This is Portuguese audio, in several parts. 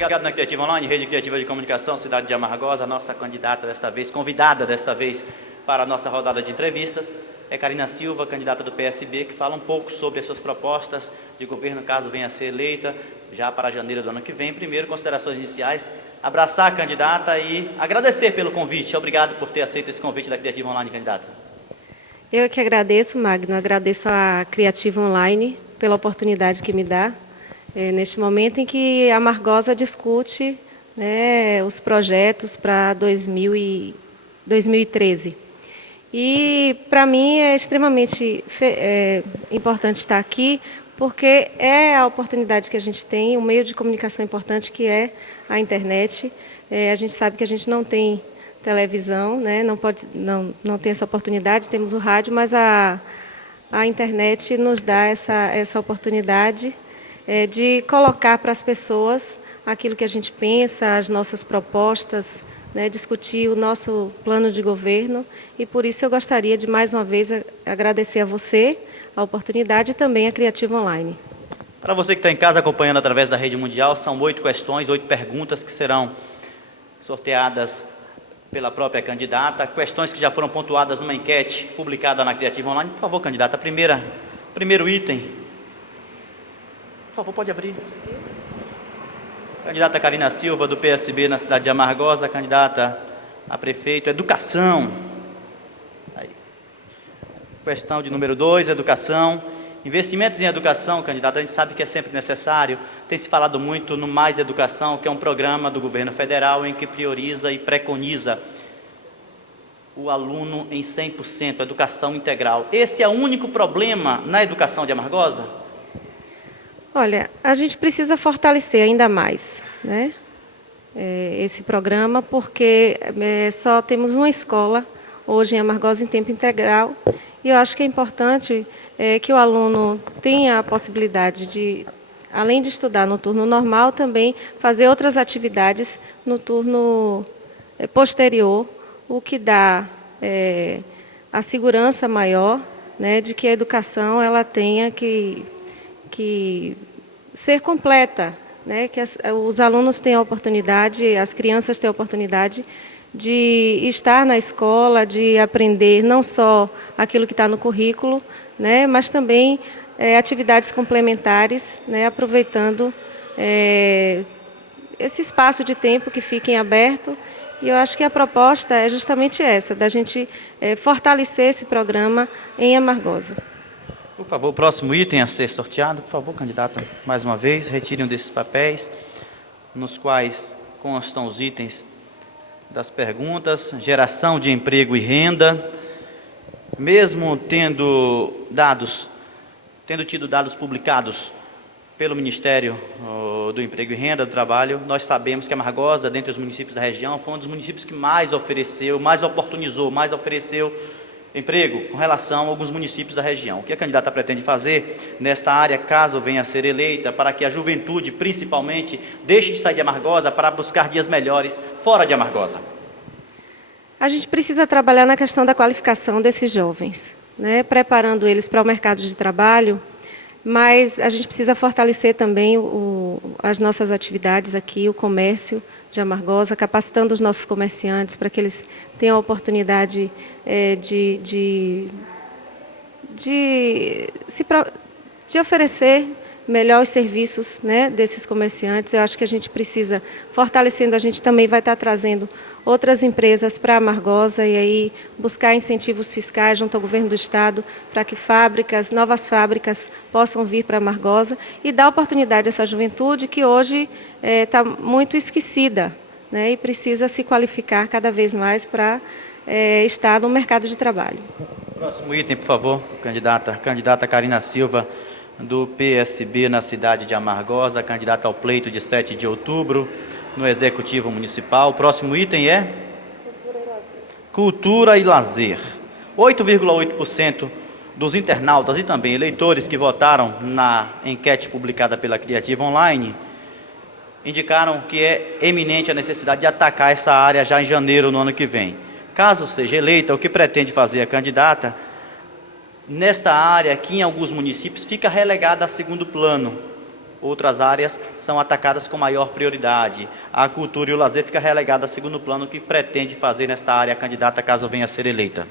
Obrigado na Criativa Online, Rede Criativa de Comunicação, cidade de Amargosa. A nossa candidata desta vez, convidada desta vez para a nossa rodada de entrevistas, é Karina Silva, candidata do PSB, que fala um pouco sobre as suas propostas de governo, caso venha a ser eleita, já para janeiro do ano que vem. Primeiro, considerações iniciais, abraçar a candidata e agradecer pelo convite. Obrigado por ter aceito esse convite da Criativa Online, candidata. Eu é que agradeço, Magno, agradeço à Criativa Online pela oportunidade que me dá, neste momento em que a Amargosa discute, né, os projetos para 2013. E, para mim, é extremamente importante estar aqui, porque é a oportunidade que a gente tem, um meio de comunicação importante que é a internet. A gente sabe que a gente não tem televisão, né, não tem essa oportunidade, temos o rádio, mas a internet nos dá essa oportunidade de colocar para as pessoas aquilo que a gente pensa, as nossas propostas, né, discutir o nosso plano de governo, e por isso eu gostaria de mais uma vez agradecer a você a oportunidade e também a Criativa Online. Para você que está em casa acompanhando através da Rede Mundial, são 8 questões, 8 perguntas que serão sorteadas pela própria candidata, questões que já foram pontuadas numa enquete publicada na Criativa Online. Por favor, candidata, primeiro item. Por favor, pode abrir. Candidata Karina Silva, do PSB na cidade de Amargosa, candidata a prefeito, educação. Aí. Questão de número 2, educação. Investimentos em educação, candidata, a gente sabe que é sempre necessário. Tem se falado muito no Mais Educação, que é um programa do governo federal em que prioriza e preconiza o aluno em 100%, educação integral. Esse é o único problema na educação de Amargosa? Olha, a gente precisa fortalecer ainda mais, né, esse programa, porque só temos uma escola hoje em Amargosa em tempo integral, e eu acho que é importante que o aluno tenha a possibilidade de, além de estudar no turno normal, também fazer outras atividades no turno posterior, o que dá a segurança maior, né, de que a educação ela tenha que ser completa, né, que os alunos tenham a oportunidade, as crianças tenham a oportunidade de estar na escola, de aprender não só aquilo que está no currículo, né, mas também atividades complementares, né, aproveitando esse espaço de tempo que fica em aberto. E eu acho que a proposta é justamente essa, da gente fortalecer esse programa em Amargosa. Por favor, o próximo item a ser sorteado. Por favor, candidata, mais uma vez, retire um desses papéis, nos quais constam os itens das perguntas. Geração de emprego e renda. Mesmo tendo tido dados publicados pelo Ministério do Emprego e Renda, do Trabalho, nós sabemos que Amargosa, dentre os municípios da região, foi um dos municípios que mais ofereceu, mais oportunizou, mais ofereceu emprego com relação a alguns municípios da região. O que a candidata pretende fazer nesta área, caso venha a ser eleita, para que a juventude, principalmente, deixe de sair de Amargosa para buscar dias melhores fora de Amargosa? A gente precisa trabalhar na questão da qualificação desses jovens, né, preparando eles para o mercado de trabalho, mas a gente precisa fortalecer também as nossas atividades aqui, o comércio de Amargosa, capacitando os nossos comerciantes para que eles tenham a oportunidade de oferecer melhor os serviços, né, desses comerciantes. Eu acho que a gente precisa, fortalecendo, a gente também vai estar trazendo outras empresas para Amargosa e aí buscar incentivos fiscais junto ao governo do Estado para que novas fábricas possam vir para Amargosa e dar oportunidade a essa juventude que hoje está muito esquecida, né, e precisa se qualificar cada vez mais para estar no mercado de trabalho. Próximo item, por favor, candidata Karina Silva, do PSB na cidade de Amargosa, candidata ao pleito de 7 de outubro, no Executivo Municipal. O próximo item é Cultura e Lazer. 8,8% dos internautas e também eleitores que votaram na enquete publicada pela Criativa Online indicaram que é eminente a necessidade de atacar essa área já em janeiro, no ano que vem. Caso seja eleita, o que pretende fazer a candidata nesta área que em alguns municípios fica relegada a segundo plano, outras áreas são atacadas com maior prioridade. A cultura e o lazer fica relegada a segundo plano. O que pretende fazer nesta área a candidata caso venha a ser eleita?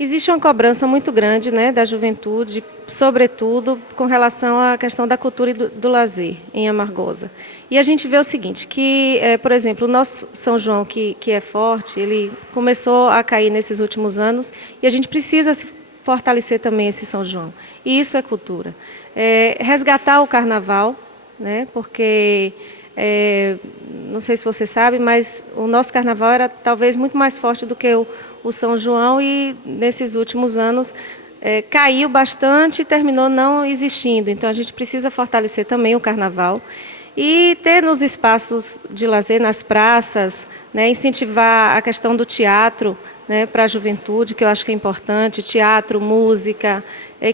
Existe uma cobrança muito grande, né, da juventude, sobretudo com relação à questão da cultura e do lazer em Amargosa. E a gente vê o seguinte, que, por exemplo, o nosso São João, que é forte, ele começou a cair nesses últimos anos e a gente precisa se fortalecer também esse São João. E isso é cultura. Resgatar o carnaval, né, porque... não sei se você sabe, mas o nosso carnaval era talvez muito mais forte do que o São João e nesses últimos anos caiu bastante e terminou não existindo. Então a gente precisa fortalecer também o carnaval e ter nos espaços de lazer, nas praças, né, incentivar a questão do teatro, né, para a juventude, que eu acho que é importante, teatro, música,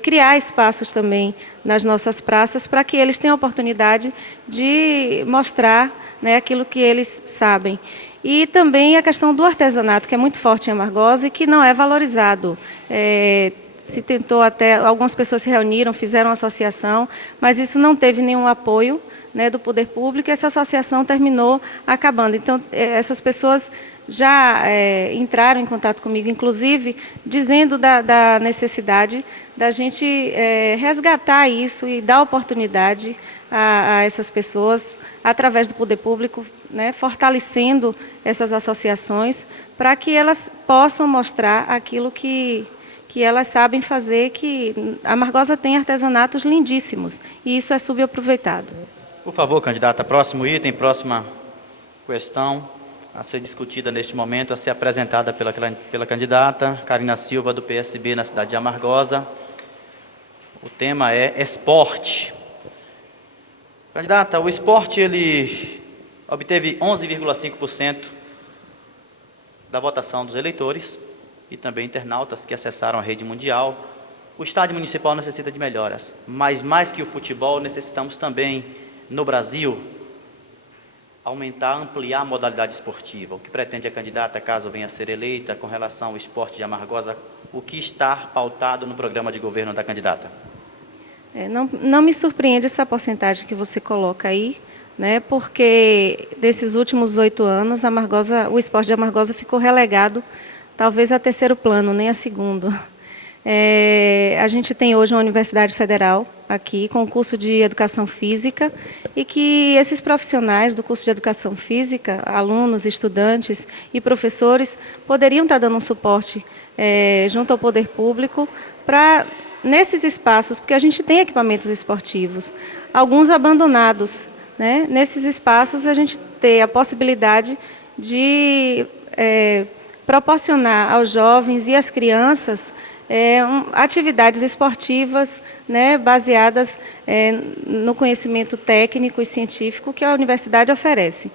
criar espaços também nas nossas praças para que eles tenham a oportunidade de mostrar, né, aquilo que eles sabem. E também a questão do artesanato, que é muito forte em Amargosa e que não é valorizado. Se tentou até, algumas pessoas se reuniram, fizeram uma associação, mas isso não teve nenhum apoio, né, do poder público, e essa associação terminou acabando. Então, essas pessoas já entraram em contato comigo, inclusive, dizendo da necessidade da gente resgatar isso e dar oportunidade a essas pessoas, através do poder público, né, fortalecendo essas associações, para que elas possam mostrar aquilo que elas sabem fazer, que a Amargosa tem artesanatos lindíssimos, e isso é subaproveitado. Por favor, candidata, próximo item, próxima questão a ser discutida neste momento, a ser apresentada pela candidata Carina Silva, do PSB, na cidade de Amargosa. O tema é esporte. Candidata, o esporte ele obteve 11,5% da votação dos eleitores e também internautas que acessaram a rede mundial. O estádio municipal necessita de melhoras, mas mais que o futebol, necessitamos também, no Brasil, aumentar, ampliar a modalidade esportiva. O que pretende a candidata, caso venha a ser eleita, com relação ao esporte de Amargosa, o que está pautado no programa de governo da candidata? Não me surpreende essa porcentagem que você coloca aí, né, porque desses últimos 8 anos, o esporte de Amargosa ficou relegado, talvez a terceiro plano, nem a segundo. A gente tem hoje uma universidade federal aqui, com curso de educação física, e que esses profissionais do curso de educação física, alunos, estudantes e professores, poderiam estar dando um suporte junto ao poder público para, nesses espaços, porque a gente tem equipamentos esportivos, alguns abandonados, né? Nesses espaços a gente tem a possibilidade de proporcionar aos jovens e às crianças atividades esportivas, né, baseadas no conhecimento técnico e científico que a universidade oferece.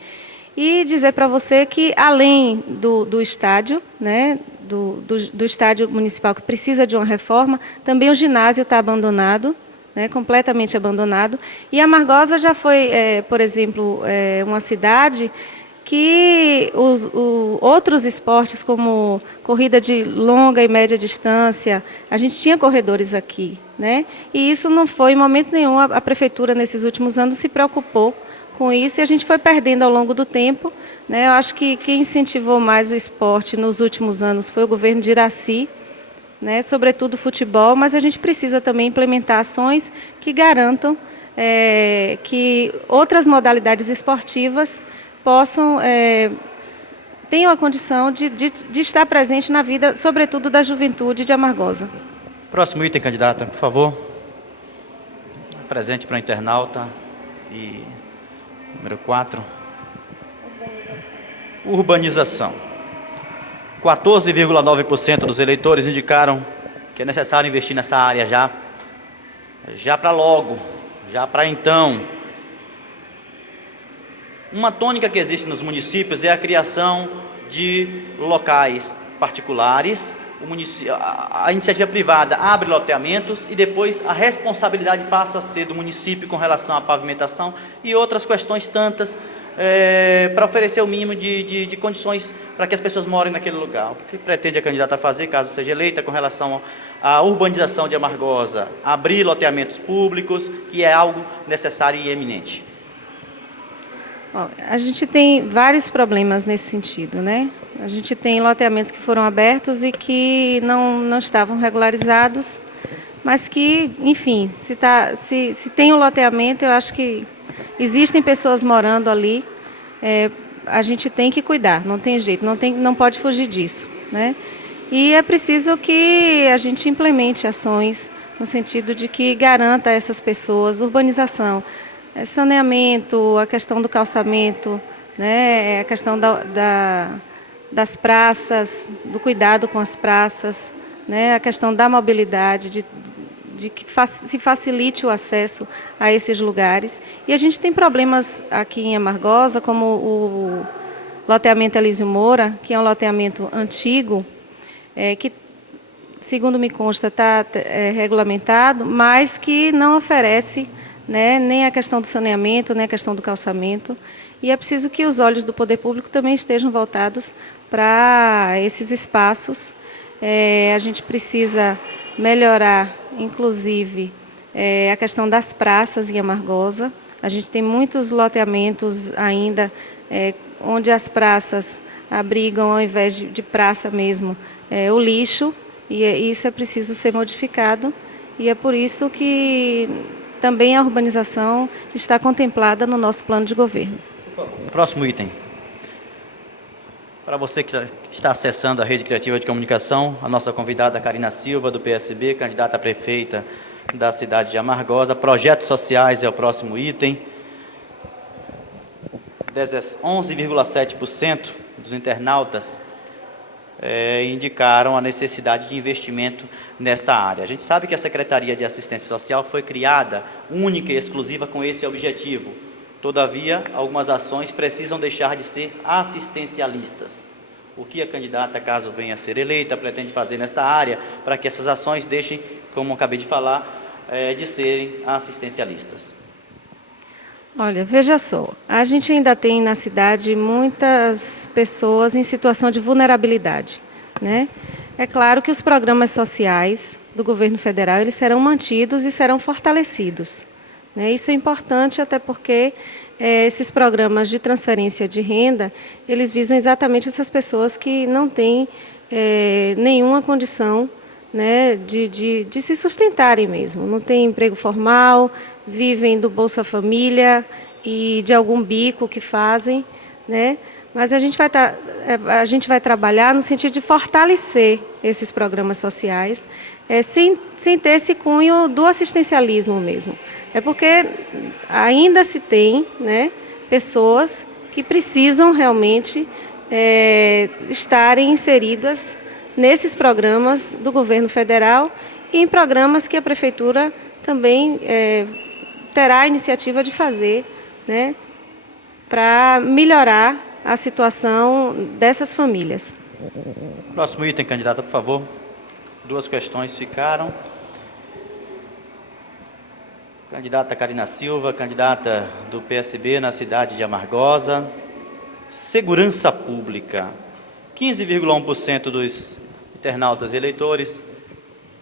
E dizer para você que, além do estádio, né, do estádio municipal, que precisa de uma reforma, também o ginásio está abandonado, né, completamente abandonado. E Amargosa já foi, por exemplo, uma cidade que outros esportes, como corrida de longa e média distância, a gente tinha corredores aqui, né? E isso não foi, em momento nenhum, a prefeitura, nesses últimos anos, se preocupou com isso, e a gente foi perdendo ao longo do tempo, né? Eu acho que quem incentivou mais o esporte nos últimos anos foi o governo de Iracy, né? Sobretudo o futebol, mas a gente precisa também implementar ações que garantam que outras modalidades esportivas tenham a condição de estar presente na vida, sobretudo da juventude de Amargosa. Próximo item, candidata, por favor. Presente para o internauta. E número 4. Urbanização. 14,9% dos eleitores indicaram que é necessário investir nessa área já para logo, já para então. Uma tônica que existe nos municípios é a criação de locais particulares. A iniciativa privada abre loteamentos e depois a responsabilidade passa a ser do município com relação à pavimentação e outras questões tantas para oferecer o mínimo de condições para que as pessoas morem naquele lugar. O que pretende a candidata fazer, caso seja eleita, com relação à urbanização de Amargosa? Abrir loteamentos públicos, que é algo necessário e eminente. Bom, a gente tem vários problemas nesse sentido, né? A gente tem loteamentos que foram abertos e que não estavam regularizados, mas que, enfim, se tem um loteamento, eu acho que existem pessoas morando ali, a gente tem que cuidar, não tem jeito, não pode fugir disso, né? E é preciso que a gente implemente ações no sentido de que garanta a essas pessoas urbanização, saneamento, a questão do calçamento, né? A questão das praças, do cuidado com as praças, né? A questão da mobilidade, de que se facilite o acesso a esses lugares. E a gente tem problemas aqui em Amargosa, como o loteamento Elísio Moura, que é um loteamento antigo, que, segundo me consta, está regulamentado, mas que não oferece, né, nem a questão do saneamento, nem a questão do calçamento. E é preciso que os olhos do poder público também estejam voltados para esses espaços. A gente precisa melhorar, inclusive, a questão das praças em Amargosa. A gente tem muitos loteamentos ainda onde as praças abrigam, ao invés de praça mesmo, o lixo, e isso é preciso ser modificado. E é por isso que também a urbanização está contemplada no nosso plano de governo. Próximo item. Para você que está acessando a Rede Criativa de Comunicação, a nossa convidada Karina Silva, do PSB, candidata a prefeita da cidade de Amargosa. Projetos sociais é o próximo item. 11,7% dos internautas indicaram a necessidade de investimento nesta área. A gente sabe que a Secretaria de Assistência Social foi criada única e exclusiva com esse objetivo. Todavia, algumas ações precisam deixar de ser assistencialistas. O que a candidata, caso venha a ser eleita, pretende fazer nesta área para que essas ações deixem, como eu acabei de falar, de serem assistencialistas? Olha, veja só, a gente ainda tem na cidade muitas pessoas em situação de vulnerabilidade, né? É claro que os programas sociais do governo federal eles serão mantidos e serão fortalecidos, né? Isso é importante até porque esses programas de transferência de renda, eles visam exatamente essas pessoas que não têm nenhuma condição, né, de se sustentarem mesmo. Não tem emprego formal, vivem do Bolsa Família e de algum bico que fazem, né? Mas a gente vai trabalhar no sentido de fortalecer esses programas sociais, sem ter esse cunho do assistencialismo mesmo. É porque ainda se tem, né, pessoas que precisam realmente estarem inseridas nesses programas do governo federal e em programas que a prefeitura também terá a iniciativa de fazer, né, para melhorar a situação dessas famílias. Próximo item, candidata, por favor. 2 questões ficaram. Candidata Karina Silva, candidata do PSB na cidade de Amargosa. Segurança pública. 15,1% dos internautas e eleitores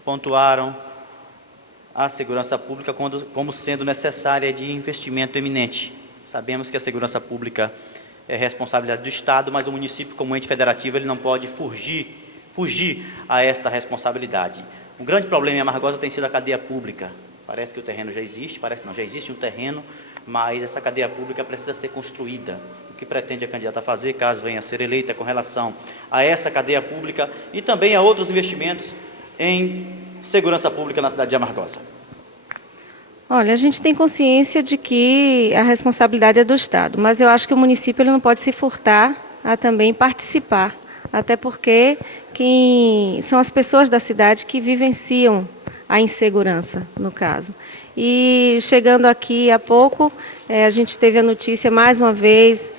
pontuaram a segurança pública como sendo necessária de investimento eminente. Sabemos que a segurança pública é responsabilidade do Estado, mas o município, como ente federativo, ele não pode fugir a esta responsabilidade. Um grande problema em Amargosa tem sido a cadeia pública. Parece que o terreno já existe, já existe um terreno, mas essa cadeia pública precisa ser construída. O que pretende a candidata fazer, caso venha a ser eleita, com relação a essa cadeia pública e também a outros investimentos em segurança pública na cidade de Amargosa? Olha, a gente tem consciência de que a responsabilidade é do Estado, mas eu acho que o município ele não pode se furtar a também participar, até porque são as pessoas da cidade que vivenciam a insegurança, no caso. E chegando aqui há pouco, a gente teve a notícia, mais uma vez,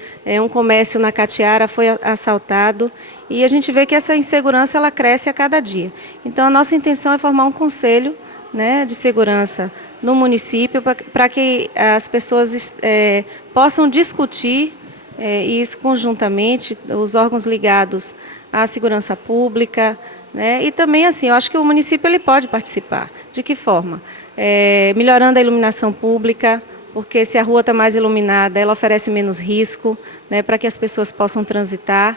um comércio na Catiara foi assaltado, e a gente vê que essa insegurança ela cresce a cada dia. Então, a nossa intenção é formar um conselho, né, de segurança no município, para que as pessoas possam discutir e isso conjuntamente, os órgãos ligados à segurança pública, né? E também, assim, eu acho que o município ele pode participar. De que forma? Melhorando a iluminação pública, porque se a rua está mais iluminada, ela oferece menos risco, né, para que as pessoas possam transitar.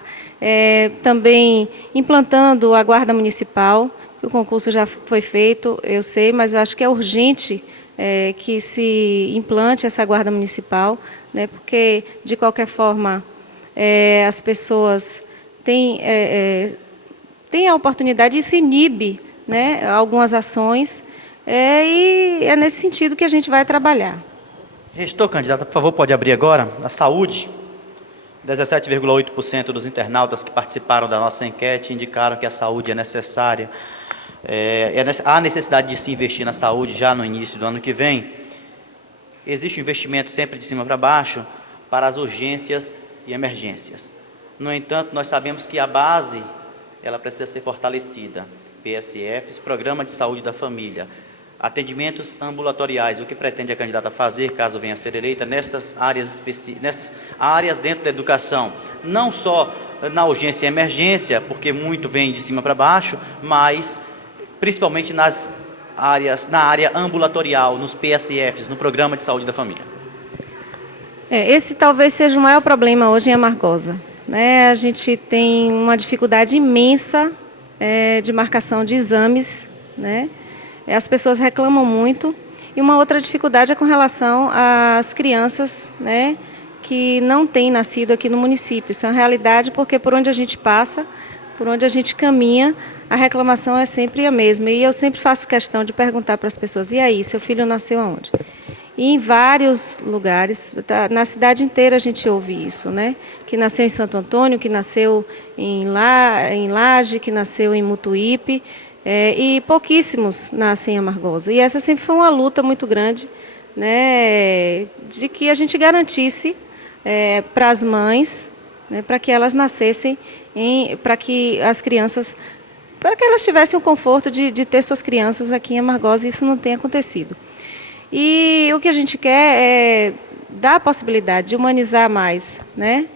Também implantando a guarda municipal, o concurso já foi feito, eu sei, mas eu acho que é urgente que se implante essa guarda municipal, né, porque, de qualquer forma, as pessoas têm a oportunidade e se inibe, né, algumas ações, e é nesse sentido que a gente vai trabalhar. Restou, candidata, por favor, pode abrir agora. A saúde, 17,8% dos internautas que participaram da nossa enquete indicaram que a saúde é necessária. Há necessidade de se investir na saúde já no início do ano que vem. Existe um investimento sempre de cima para baixo para as urgências e emergências. No entanto, nós sabemos que a base ela precisa ser fortalecida. PSFs, Programa de Saúde da Família, atendimentos ambulatoriais, o que pretende a candidata fazer, caso venha a ser eleita, nessas áreas dentro da educação, não só na urgência e emergência, porque muito vem de cima para baixo, mas principalmente na área ambulatorial, nos PSFs, no Programa de Saúde da Família. Esse talvez seja o maior problema hoje em Amargosa, né? A gente tem uma dificuldade imensa de marcação de exames, né? As pessoas reclamam muito. E uma outra dificuldade é com relação às crianças, né, que não têm nascido aqui no município. Isso é uma realidade porque por onde a gente passa, por onde a gente caminha, a reclamação é sempre a mesma. E eu sempre faço questão de perguntar para as pessoas, e aí, seu filho nasceu aonde? E em vários lugares, na cidade inteira a gente ouve isso, né? Que nasceu em Santo Antônio, que nasceu em Laje, que nasceu em Mutuípe, e pouquíssimos nascem em Amargosa. E essa sempre foi uma luta muito grande, né? De que a gente garantisse para as mães, né, para que elas nascessem, para que as crianças, para que elas tivessem o conforto de ter suas crianças aqui em Amargosa, e isso não tem acontecido. E o que a gente quer é dar a possibilidade de humanizar mais, né,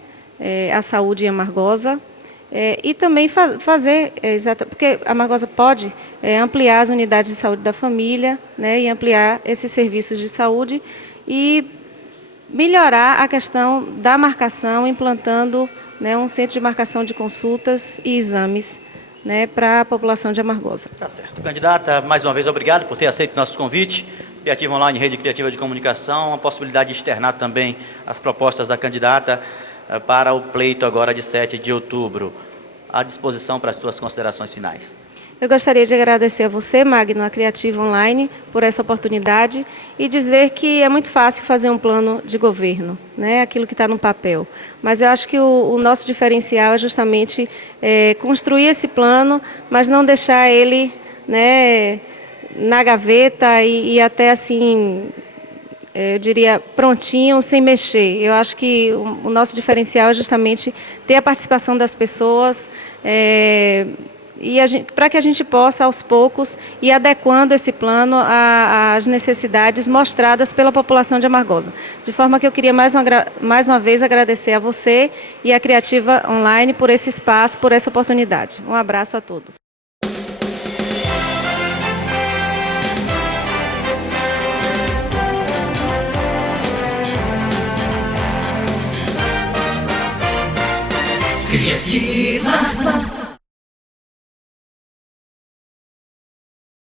a saúde em Amargosa, e também fazer, porque a Amargosa pode ampliar as unidades de saúde da família, né, e ampliar esses serviços de saúde e melhorar a questão da marcação, implantando, né, um centro de marcação de consultas e exames, né, para a população de Amargosa. Tá certo. Candidata, mais uma vez, obrigado por ter aceito nosso convite. Criativa Online, Rede Criativa de Comunicação, a possibilidade de externar também as propostas da candidata para o pleito agora de 7 de outubro. À disposição para as suas considerações finais. Eu gostaria de agradecer a você, Magno, a Criativa Online, por essa oportunidade e dizer que é muito fácil fazer um plano de governo, né, aquilo que está no papel. Mas eu acho que o nosso diferencial é justamente construir esse plano, mas não deixar ele, né, na gaveta e até assim, eu diria, prontinho, sem mexer. Eu acho que o nosso diferencial é justamente ter a participação das pessoas, para que a gente possa, aos poucos, ir adequando esse plano às necessidades mostradas pela população de Amargosa. De forma que eu queria mais uma vez agradecer a você e a Criativa Online por esse espaço, por essa oportunidade. Um abraço a todos. Criativa.